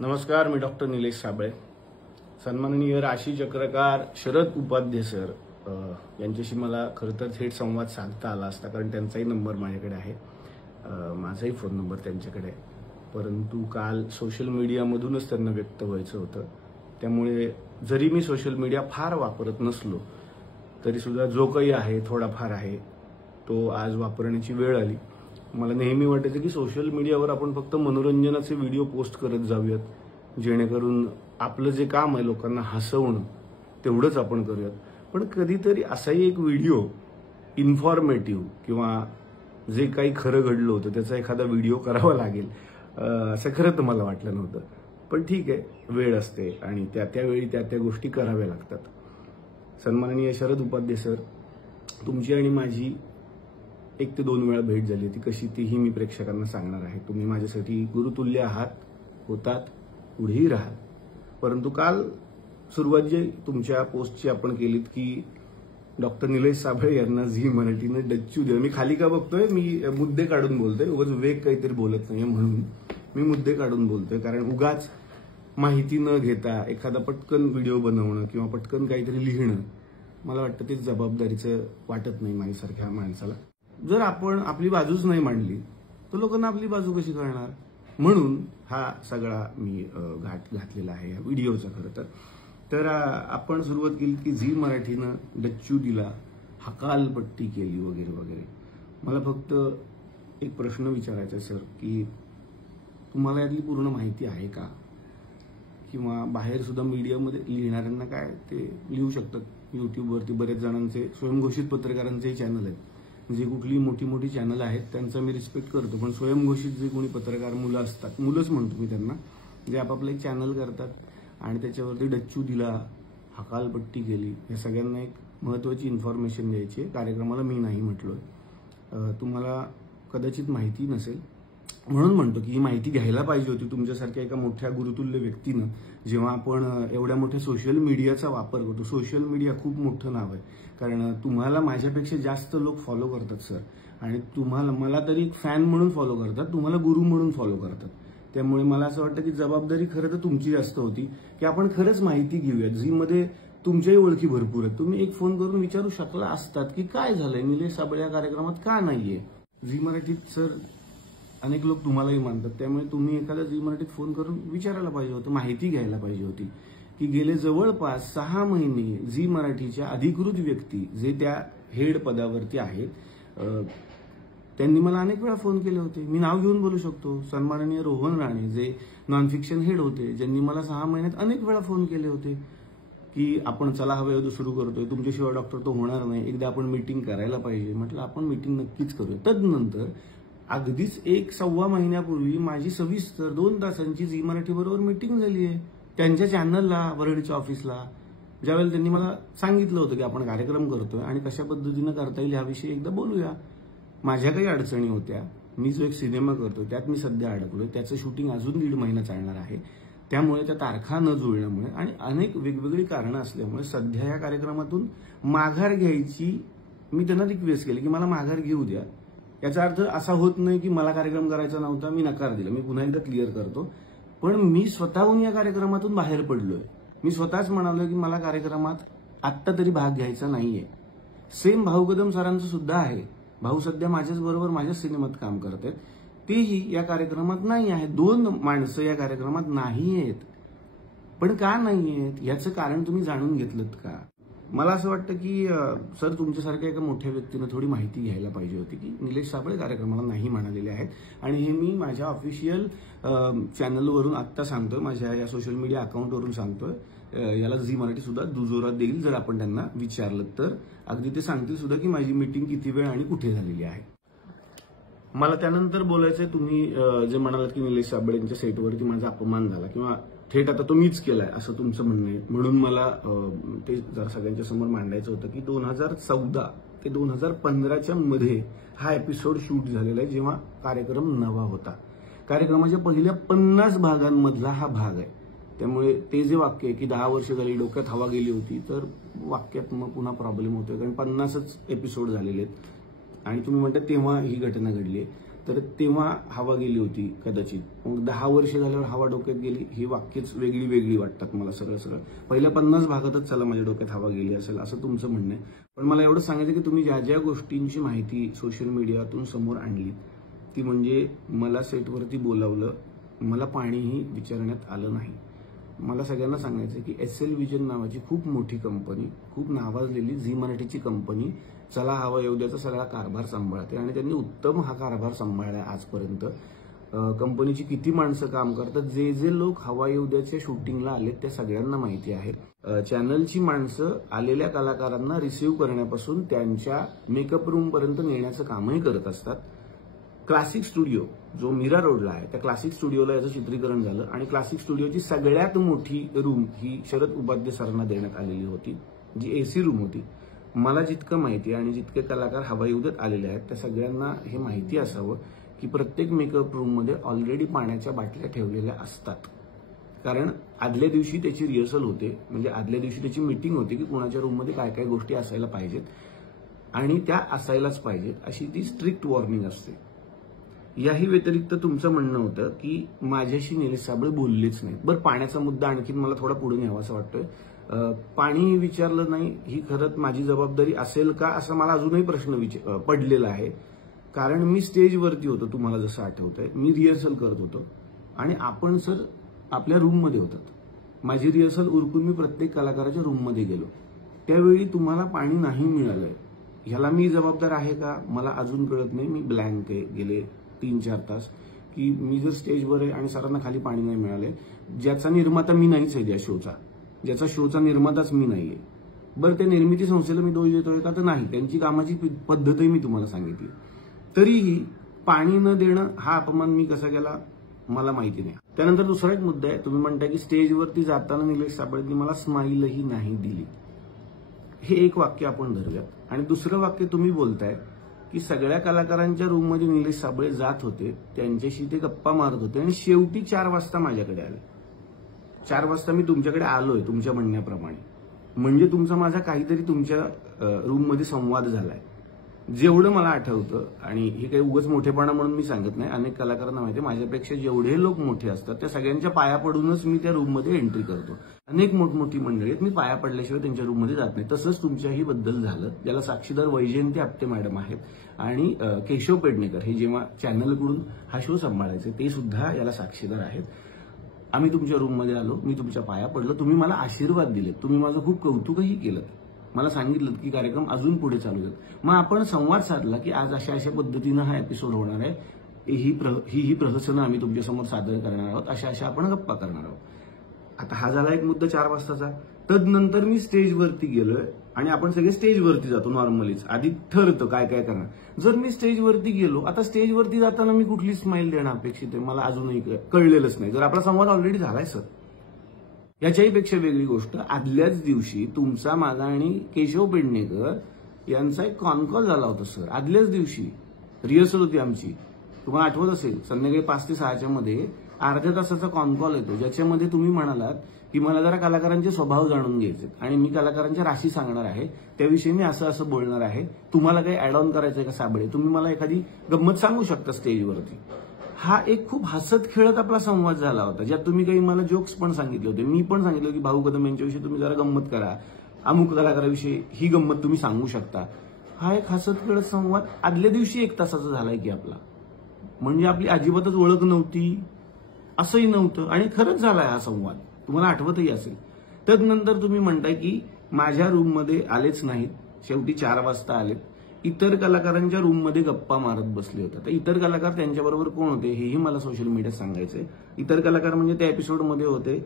नमस्कार, मी डॉक्टर निलेश साबळे. सन्माननीय राशी चक्रकार शरद उपाध्ये सर यांच्याशी मला खरं तर थेट संवाद साधता आला असता, कारण त्यांचाही नंबर माझ्याकडे आहे, माझाही फोन नंबर त्यांच्याकडे आहे. परंतु काल सोशल मीडियामधूनच त्यांना व्यक्त व्हायचं होतं. त्यामुळे जरी मी सोशल मीडिया फार वापरत नसलो तरी सुद्धा जो काही आहे थोडाफार आहे तो आज वापरण्याची वेळ आली. मला नेहमी वाटायचं की सोशल मीडियावर आपण फक्त मनोरंजनाचे व्हिडिओ पोस्ट करत जाऊयात, जेणेकरून आपलं जे काम आहे लोकांना हसवणं तेवढंच आपण करूयात. पण कधीतरी असाही एक व्हिडिओ इन्फॉर्मेटिव्ह किंवा जे काही खरं घडलं होतं त्याचा एखादा व्हिडिओ करावा लागेल असं खरं तर मला वाटलं नव्हतं. पण ठीक आहे, वेळ असते आणि त्यावेळी त्या गोष्टी कराव्या लागतात. सन्माननीय शरद उपाध्ये सर, तुमची आणि माझी 1 ते 2 वेळा भेट झाली होती. कशी तीही मी प्रेक्षकांना सांगणार आहे. तुम्ही माझ्यासाठी गुरुतुल्य आहात, होतात, पुढेही राहाल. परंतु काल सुरुवात जी तुमच्या पोस्टची आपण केलीत की डॉक्टर निलेश साबळे यांना झी मराठीनं डच्चू दिलं. मी खाली का बघतोय, मी मुद्दे काढून बोलतोय, उगाच वेग काहीतरी बोलत नाहीये म्हणून मी मुद्दे काढून बोलतोय. कारण उगाच माहिती न घेता एखादा पटकन व्हिडिओ बनवणं किंवा पटकन काहीतरी लिहिणं मला वाटतं ते जबाबदारीचं वाटत नाही माझ्यासारख्या माणसाला. जर आपण आपली बाजूच नाही मांडली तर लोकांना आपली बाजू कशी कळणार, म्हणून हा सगळा मी घाट घातलेला आहे या व्हिडिओचा. खरं तर आपण सुरुवात केली की झी मराठीनं डच्चू दिला, हकालपट्टी केली वगैरे वगैरे. मला फक्त एक प्रश्न विचारायचा सर की तुम्हाला यातली पूर्ण माहिती आहे का, किंवा बाहेर सुद्धा मीडियामध्ये लिहिणाऱ्यांना काय ते लिहू शकतात. युट्यूबवरती बरेच जणांचे स्वयंघोषित पत्रकारांचेही चॅनल आहेत. जे कुठली मोठी मोठी चॅनल आहेत त्यांचा मी रिस्पेक्ट करतो, पण स्वयंघोषित जे कोणी पत्रकार मुलं असतात, मुलंच म्हणतो मी त्यांना, जे आपापलं एक चॅनल करतात आणि त्याच्यावरती डच्चू दिला, हकालपट्टी केली, या सगळ्यांना एक महत्वाची इन्फॉर्मेशन द्यायची आहे. कार्यक्रमाला मी नाही म्हटलोय. तुम्हाला कदाचित माहिती नसेल म्हणून म्हणतो की ही माहिती घ्यायला पाहिजे होती तुमच्यासारख्या एका मोठ्या गुरुतुल्य व्यक्तीनं. जेव्हा आपण एवढ्या मोठ्या सोशल मीडियाचा वापर करतो, सोशल मीडिया खूप मोठं नाव आहे, कारण तुम्हाला माझ्यापेक्षा जास्त लोक फॉलो करतात सर, आणि तुम्हाला मला तरी एक फॅन म्हणून फॉलो करतात, तुम्हाला गुरु म्हणून फॉलो करतात. त्यामुळे मला असं वाटतं की जबाबदारी खरं तर तुमची जास्त होती की आपण खरंच माहिती घेऊयात. झीमध्ये तुमच्याही ओळखी भरपूर आहेत, तुम्ही एक फोन करून विचारू शकला असतात की काय झालंय, निलेश साबळे या कार्यक्रमात का नाहीये. झी मराठीत सर अनेक लोक तुम्हालाही मानतात, त्यामुळे तुम्ही एखाद्या झी मराठीत फोन करून विचारायला पाहिजे होतं, माहिती घ्यायला पाहिजे होती की गेले जवळपास 6 महिने झी मराठीच्या अधिकृत व्यक्ती जे त्या हेड पदावरती आहेत त्यांनी मला अनेक वेळा फोन केले होते. मी नाव घेऊन बोलू शकतो. सन्माननीय रोहन राणे जे नॉन फिक्शन हेड होते, ज्यांनी मला 6 महिन्यात अनेक वेळा फोन केले होते की आपण चला हवं सुरू करतोय, तुमच्याशिवाय डॉक्टर तो होणार नाही, एकदा आपण मीटिंग करायला पाहिजे. म्हटलं आपण मीटिंग नक्कीच करूया. तदनंतर अगदीच 1-1.25 महिन्यापूर्वी माझी सविस्तर 2 तासांची झी मराठी बरोबर मीटिंग झाली आहे त्यांच्या चॅनलला, वरळीच्या ऑफिसला. ज्यावेळेला त्यांनी मला सांगितलं होतं की आपण कार्यक्रम करतोय आणि कशा पद्धतीनं करता येईल याविषयी एकदा बोलूया. माझ्या काही अडचणी होत्या, मी जो एक सिनेमा करतोय त्यात मी सध्या अडकलोय, त्याचं शूटिंग अजून 1.5 महिना चालणार आहे, त्यामुळे त्या तारखा न जुळल्यामुळे आणि अनेक वेगवेगळी कारणं असल्यामुळे सध्या या कार्यक्रमातून माघार घ्यायची मी त्यांना रिक्वेस्ट केली की मला माघार घेऊ द्या. याचा अर्थ असा होत नाही की मला कार्यक्रम करायचा नव्हता, मी नकार दिला. मी पुन्हा एकदा क्लिअर करतो, पण मी स्वतःहून या कार्यक्रमातून बाहेर पडलोय. मी स्वतःच म्हणालोय की मला कार्यक्रमात आत्ता तरी भाग घ्यायचा नाहीये. सेम भाऊ कदम सरांचं सुद्धा आहे. भाऊ सध्या माझ्याच बरोबर माझ्याच सिनेमात काम करत आहेत, तेही या कार्यक्रमात नाही आहेत. 2 माणसं या कार्यक्रमात नाही आहेत. पण का नाही आहेत याचं कारण तुम्ही जाणून घेतलं का? मला असं वाटतं की सर तुमच्यासारख्या एका मोठ्या व्यक्तीनं थोडी माहिती घ्यायला पाहिजे होती की निलेश साबळे कार्यक्रमाला नाही म्हणालेले आहेत. आणि हे मी माझ्या ऑफिशियल चॅनलवरून आत्ता सांगतोय, माझ्या या सोशल मीडिया अकाउंटवरून सांगतोय. याला झी मराठी सुद्धा दुजोरा देईल जर आपण त्यांना विचारलं तर. अगदी ते सांगतील सुद्धा की माझी मीटिंग किती वेळ आणि कुठे झालेली आहे. मला त्यानंतर बोलायचंय, तुम्ही जे म्हणालात की निलेश साबळेंच्या सेटवरती माझा अपमान झाला किंवा थेट आता तो मीच केलाय असं तुमचं म्हणणं आहे, म्हणून मला ते जरा सगळ्यांच्या समोर मांडायचं होतं की 2014 ते 2015च्या मध्ये हा एपिसोड शूट झालेला आहे, जेव्हा कार्यक्रम नवा होता. कार्यक्रमाच्या पहिल्या 50 भागांमधला हा भाग आहे. त्यामुळे ते जे वाक्य आहे की 10 वर्ष झाली डोक्यात हवा गेली होती, तर वाक्यात मग पुन्हा प्रॉब्लेम होतोय, कारण 50च एपिसोड झालेले आहेत आणि तुम्ही म्हणता तेव्हा ही घटना घडली. तर तेव्हा हवा गेली होती कदाचित. मग 10 वर्ष झाल्यावर हवा डोक्यात गेली, ही वाक्यच वेगळी वेगळी वाटतात मला सगळं. पहिल्या 50 भागातच चला माझ्या डोक्यात हवा गेली असेल असं तुमचं म्हणणं आहे. पण मला एवढं सांगायचं की तुम्ही ज्या ज्या गोष्टींची माहिती सोशल मीडियातून समोर आणली ती म्हणजे मला सेटवरती बोलावलं, मला पाणीही विचारण्यात आलं नाही. मला सगळ्यांना सांगायचं की SL विजन नावाची खूप मोठी कंपनी, खूप नावाजलेली झी मराठीची कंपनी चला हवा येऊ द्याचा सगळा कारभार सांभाळते आणि त्यांनी उत्तम हा कारभार सांभाळला आजपर्यंत. कंपनीची किती माणसं काम करतात, जे जे लोक हवा येऊ द्याच्या शूटिंगला आले त्या सगळ्यांना माहिती आहे. चॅनलची माणसं आलेल्या कलाकारांना रिसीव्ह करण्यापासून त्यांच्या मेकअप रूम पर्यंत नेण्याचं कामही करत असतात. क्लासिक स्टुडिओ जो मीरा रोडला आहे त्या क्लासिक स्टुडिओला याचं चित्रीकरण झालं आणि क्लासिक स्टुडिओची सगळ्यात मोठी रूम ही शरद उपाध्ये सरांना देण्यात आलेली होती, जी AC रूम होती. मला जितकं माहिती आणि जितके कलाकार हवा येऊ देत आलेले आहेत त्या सगळ्यांना हे माहिती असावं की प्रत्येक मेकअप रूममध्ये ऑलरेडी पाण्याच्या बाटल्या ठेवलेल्या असतात. कारण आदल्या दिवशी त्याची रिहर्सल होते, म्हणजे आदल्या दिवशी त्याची मीटिंग होते की कोणाच्या रूममध्ये काय काय गोष्टी असायला पाहिजेत आणि त्या असायलाच पाहिजेत अशी ती स्ट्रिक्ट वॉर्निंग असते. याही व्यतिरिक्त तुमचं म्हणणं होतं की माझ्याशी निलेश साबळे बोललेच नाही. बरं, पाण्याचा मुद्दा आणखीन मला थोडा पुढे न्यावा असं वाटतोय. पाणी विचारलं नाही ही खरंच माझी जबाबदारी असेल का असं मला अजूनही प्रश्न पडलेला आहे. कारण मी स्टेजवरती होतो, तुम्हाला जसं आठवतंय मी रिहर्सल करत होतो आणि आपण सर आपल्या रूममध्ये होतात. माझी रिहर्सल उरकून मी प्रत्येक कलाकाराच्या रूममध्ये गेलो, त्यावेळी तुम्हाला पाणी नाही मिळालंय. ह्याला मी जबाबदार आहे का मला अजून कळत नाही. मी ब्लँक आहे गेले 3-4 तास की मी जर स्टेजवर आहे आणि सरांना खाली पाणी नाही मिळालंय, ज्याचा निर्माता मी नाहीच आहे, त्या शोचा ज्याचा शोचा निर्माताच मी नाहीये. बरं, त्या निर्मिती संस्थेला मी दोष देतोय का तर नाही, त्यांची कामाची पद्धतही मी तुम्हाला सांगितली. तरीही पाणी न देणं हा अपमान मी कसा केला मला माहिती नाही. त्यानंतर दुसरा एक मुद्दा आहे, तुम्ही म्हणताय की स्टेजवरती जाताना निलेश साबळेंनी मला स्माईलही नाही दिली. हे एक वाक्य आपण धरूयात. आणि दुसरं वाक्य तुम्ही बोलताय की सगळ्या कलाकारांच्या रूममध्ये निलेश साबळे जात होते, त्यांच्याशी ते गप्पा मारत होते आणि शेवटी 4 वाजता माझ्याकडे आले. 4 वाजता मी तुमच्याकडे आलोय तुमच्या म्हणण्याप्रमाणे, म्हणजे तुमचा माझा काहीतरी तुमच्या रूममध्ये संवाद झालाय. जेवढं मला आठवतं, आणि हे काही उगाच मोठेपणा म्हणून मी सांगत नाही, अनेक कलाकारांना माहिती आहे माझ्यापेक्षा जेवढे लोक मोठे असतात त्या सगळ्यांच्या पाया पडूनच मी त्या रूममध्ये एंट्री करतो. अनेक मोठमोठी मंडळी आहेत, मी पाया पडल्याशिवाय त्यांच्या रूममध्ये जात नाही. तसंच तुमच्याही बद्दल झालं, ज्याला साक्षीदार वैजयंती आपटे मॅडम आहेत आणि केशव पेडणेकर हे जेव्हा चॅनलकडून हा शो सांभाळायचे ते सुद्धा याला साक्षीदार आहेत. आम्ही तुमच्या रूममध्ये आलो, मी तुमच्या पाया पडलो, तुम्ही मला आशीर्वाद दिले, तुम्ही माझं खूप कौतुकही केलं, मला सांगितलं की कार्यक्रम अजून पुढे चालू आहेत. मग आपण संवाद साधला की आज अशा अशा पद्धतीनं हा एपिसोड होणार आहे, ही प्रहसनं आम्ही तुमच्यासमोर सादर करणार आहोत, अशा आपण गप्पा करणार आहोत. आता हा झाला एक मुद्दा 4 वाजताचा. तदनंतर मी स्टेजवरती गेलोय आणि आपण सगळे स्टेजवरती जातो नॉर्मलीच, आधी ठरतं काय काय करणार. जर मी स्टेजवरती गेलो, आता स्टेजवरती जाताना मी कुठली स्माईल देणं अपेक्षित आहे मला अजूनही कळलेलंच नाही, जर आपला संवाद ऑलरेडी झालाय सर. याच्याही पेक्षा वेगळी गोष्ट, आदल्याच दिवशी तुमचा माझा आणि केशव पेडणेकर यांचा एक कॉल झाला होता सर. आदल्याच दिवशी रिहर्सल होती आमची, तुम्हाला आठवत असेल, संध्याकाळी 5 ते 6च्या मध्ये अर्ध्या तासाचा कॉल येतो, ज्याच्यामध्ये तुम्ही म्हणालात की मला जरा कलाकारांचे स्वभाव जाणून घ्यायचे आणि मी कलाकारांच्या राशी सांगणार आहे, त्याविषयी मी असं बोलणार आहे, तुम्हाला काही ऍड ऑन करायचंय का साबळे, तुम्ही मला एखादी गंमत सांगू शकता स्टेजवरती. हा एक खूप हसत खेळत आपला संवाद झाला होता, ज्यात तुम्ही काही मला जोक्स पण सांगितले होते. मी पण सांगितलं की भाऊ कदम यांच्याविषयी तुम्ही जरा गंमत करा, अमुक कलाकाराविषयी ही गंमत तुम्ही सांगू शकता. हा एक हसत खेळत संवाद आदल्या दिवशी 1 तासाचा झालाय की आपला, म्हणजे आपली अजिबातच ओळख नव्हती असंही नव्हतं आणि खरंच झालाय हा संवाद, तुम्हाला आठवतही असेल. तदनंतर तुम्ही म्हणताय की माझ्या रूममध्ये आलेच नाहीत, शेवटी 4 वाजता आलेत, इतर कलाकारांच्या रूममध्ये गप्पा मारत बसले होते. तर इतर कलाकार त्यांच्याबरोबर कोण होते हेही मला सोशल मीडियात सांगायचंय. इतर कलाकार म्हणजे त्या एपिसोडमध्ये होते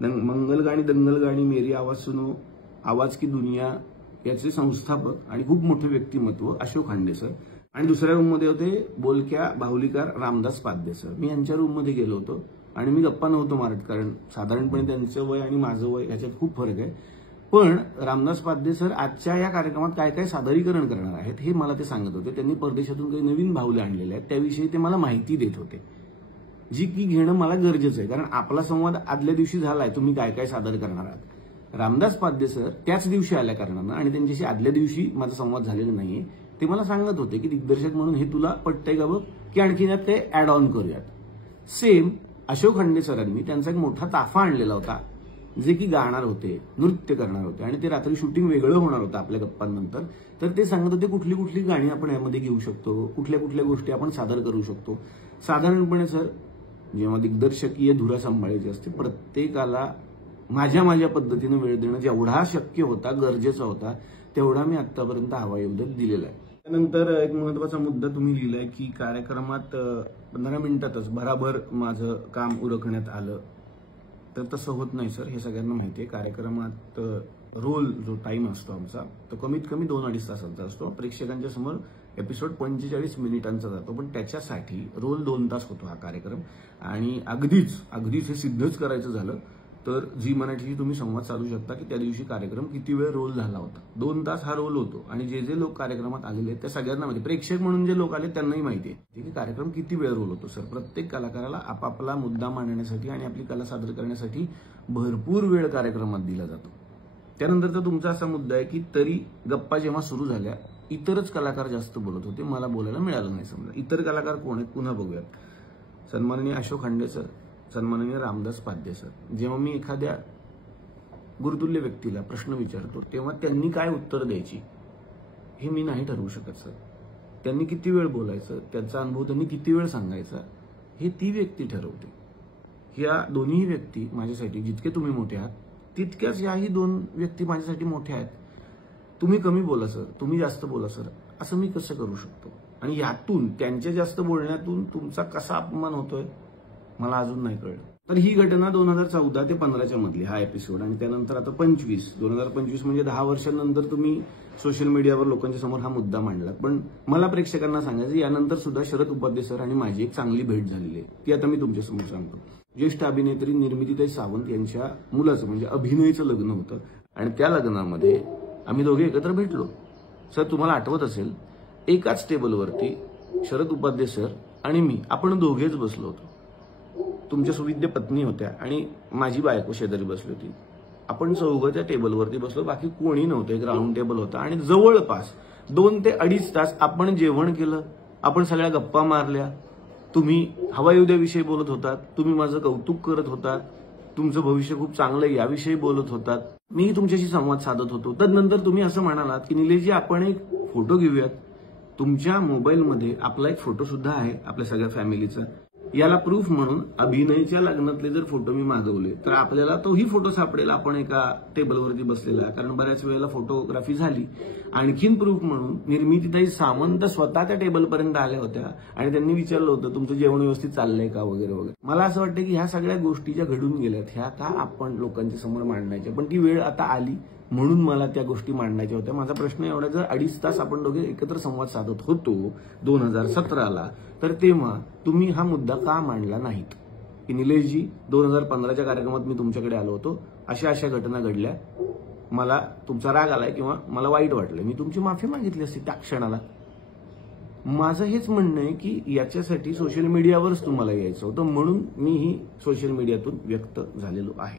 मंगल गाणी दंगल गाणी मेरी आवाज सुनो, आवाज की दुनिया याचे संस्थापक आणि खूप मोठे व्यक्तिमत्व अशोक खांडे सर, आणि दुसऱ्या रूममध्ये होते बोलक्या बाहुलीकार रामदास पाध्ये सर. मी यांच्या रूममध्ये गेलो होतो आणि मी गप्पा नव्हतो मारत, कारण साधारणपणे त्यांचं वय आणि माझं वय याच्यात खूप फरक आहे. पण रामदास पाध्ये सर आजच्या या कार्यक्रमात काय काय सादरीकरण करणार आहेत हे मला ते सांगत होते. त्यांनी परदेशातून काही नवीन बाहुले आणलेले आहेत, त्याविषयी ते मला माहिती देत होते, जी की घेणं मला गरजेचं आहे, कारण आपला संवाद आदल्या दिवशी झालाय, तुम्ही काय काय सादर करणार आहात. रामदास पाध्ये सर त्याच दिवशी आल्या कारणानं आणि त्यांच्याशी आदल्या दिवशी माझा संवाद झालेला नाहीये, ते मला सांगत होते की दिग्दर्शक म्हणून हे तुला पटतंय का बघ, की आणखीन यात ते ऍड ऑन करूयात. सेम अशोक खंडे सरांनी त्यांचा एक मोठा ताफा आणलेला होता, जे की गाणार होते, नृत्य करणार होते आणि ते रात्री शूटिंग वेगळं होणार होतं आपल्या गप्पांनंतर. तर ते सांगत होते कुठली कुठली गाणी आपण यामध्ये घेऊ शकतो, कुठल्या कुठल्या गोष्टी आपण सादर करू शकतो. साधारणपणे सर, जेव्हा दिग्दर्शकीय धुरा सांभाळायची असते, प्रत्येकाला माझ्या पद्धतीने वेळ देणं जेवढा शक्य होता, गरजेचा होता, तेवढा मी आतापर्यंत हवाईउद्योग दिलेला आहे. त्यानंतर एक महत्वाचा मुद्दा तुम्ही लिहिलाय की कार्यक्रमात 15 मिनिटातच भराभर माझं काम उरकण्यात आलं. तर तसं होत नाही सर, हे सगळ्यांना माहिती आहे. कार्यक्रमात रोल जो टाइम असतो आमचा, तो कमीत कमी 2-2.5 तासांचा असतो. प्रेक्षकांच्या समोर एपिसोड 45 मिनिटांचा जातो, पण त्याच्यासाठी रोल 2 तास होतो हा कार्यक्रम. आणि अगदीच हे सिद्धच करायचं झालं तर झी मराठीशी तुम्ही संवाद साधू शकता की त्या दिवशी कार्यक्रम किती वेळ रोल झाला होता. 2 तास हा रोल होतो. आणि जे लोक कार्यक्रमात आलेले आहेत त्या सगळ्यांना माहिती, प्रेक्षक म्हणून जे लोक आले त्यांनाही माहिती आहे की कार्यक्रम किती वेळ रोल होतो. सर, प्रत्येक कलाकाराला आपापला मुद्दा मांडण्यासाठी आणि आपली कला सादर करण्यासाठी भरपूर वेळ कार्यक्रमात दिला जातो. त्यानंतरचा तुमचा असा मुद्दा आहे की तरी गप्पा जेव्हा सुरू झाल्या, इतरच कलाकार जास्त बोलत होते, मला बोलायला मिळालं नाही. समजा इतर कलाकार कोण आहेत पुन्हा बघूयात. सन्माननीय अशोक खंडे सर, सन्माननीय रामदास पाध्ये सर. जेव्हा मी एखाद्या गुरुतुल्य व्यक्तीला प्रश्न विचारतो तेव्हा त्यांनी काय उत्तर द्यायची हे मी नाही ठरवू शकत सर. त्यांनी किती वेळ बोलायचं, त्याचा अनुभव त्यांनी किती वेळ सांगायचा, हे ती व्यक्ती ठरवते. ह्या दोन्ही व्यक्ती माझ्यासाठी जितके तुम्ही मोठे आहात, तितक्याच याही 2 व्यक्ती माझ्यासाठी मोठ्या आहेत. तुम्ही कमी बोला सर, तुम्ही जास्त बोला सर, असं मी कसं करू शकतो? आणि यातून, त्यांच्या जास्त बोलण्यातून तुमचा कसा अपमान होतोय मला अजून नाही कळलं. तर ही घटना 2014 ते 15च्या मधली हा एपिसोड. आणि त्यानंतर आता 2025 म्हणजे 10 वर्षांनंतर तुम्ही सोशल मीडियावर लोकांच्या समोर हा मुद्दा मांडला. पण मला प्रेक्षकांना सांगायचं, यानंतर सुद्धा शरद उपाध्ये सर आणि माझी एक चांगली भेट झालेली आहे, ती आता मी तुमच्यासमोर सांगतो. ज्येष्ठ अभिनेत्री निर्मितीताई सावंत यांच्या मुलाचं म्हणजे अभिनयचं लग्न होतं आणि त्या लग्नामध्ये आम्ही दोघे एकत्र भेटलो. सर, तुम्हाला आठवत असेल, एकाच टेबलवरती शरद उपाध्ये सर आणि मी, आपण दोघेच बसलो होतो. तुमच्या सुविद्य पत्नी होत्या आणि माझी बायको शेजारी बसली होती. आपण चौघं त्या टेबलवरती बसलो, बाकी कोणी नव्हतं. एक राऊंड टेबल होता आणि जवळपास 2 ते 2.5 तास आपण जेवण केलं, आपण सगळ्या गप्पा मारल्या. तुम्ही हवाईउद्याविषयी बोलत होतात, तुम्ही माझं कौतुक करत होतात, तुमचं भविष्य खूप चांगलं आहे याविषयी बोलत होतात, मीही तुमच्याशी संवाद साधत होतो. तदनंतर तुम्ही असं म्हणालात की निलेशजी, आपण एक फोटो घेऊयात. तुमच्या मोबाईलमध्ये आपला एक फोटो सुद्धा आहे आपल्या सगळ्या फॅमिलीचा. याला प्रूफ म्हणून अभिनयच्या लग्नातले जर फोटो मी मागवले तर आपल्याला तोही फोटो सापडेल, आपण एका टेबलवरती बसलेला. कारण बऱ्याच वेळेला फोटोग्राफी झाली. आणखीन प्रूफ म्हणून निर्मितीताई सावंत स्वतः त्या टेबलपर्यंत आल्या होत्या आणि त्यांनी विचारलं होतं तुमचं जेवण व्यवस्थित चाललंय का वगैरे वगैरे. मला असं वाटतं की ह्या सगळ्या गोष्टी ज्या घडून गेल्यात ह्या आता आपण लोकांच्या समोर मांडण्याच्या, पण ती वेळ आता आली म्हणून मला त्या गोष्टी मांडायच्या होत्या. माझा प्रश्न एवढा, जर 2.5 तास आपण दोघे एकत्र संवाद साधत होतो 2017ला, तर तेव्हा तुम्ही हा मुद्दा का मांडला नाहीत की निलेशजी 2015च्या कार्यक्रमात मी तुमच्याकडे आलो होतो, अशा घटना घडल्या, मला तुमचा राग आलाय किंवा मला वाईट वाटलं, मी तुमची माफी मागितली असती त्या क्षणाला. माझं हेच म्हणणं आहे की याच्यासाठी सोशल मीडियावरच तुम्हाला यायचं होतं, म्हणून मी ही सोशल मीडियातून व्यक्त झालेलो आहे.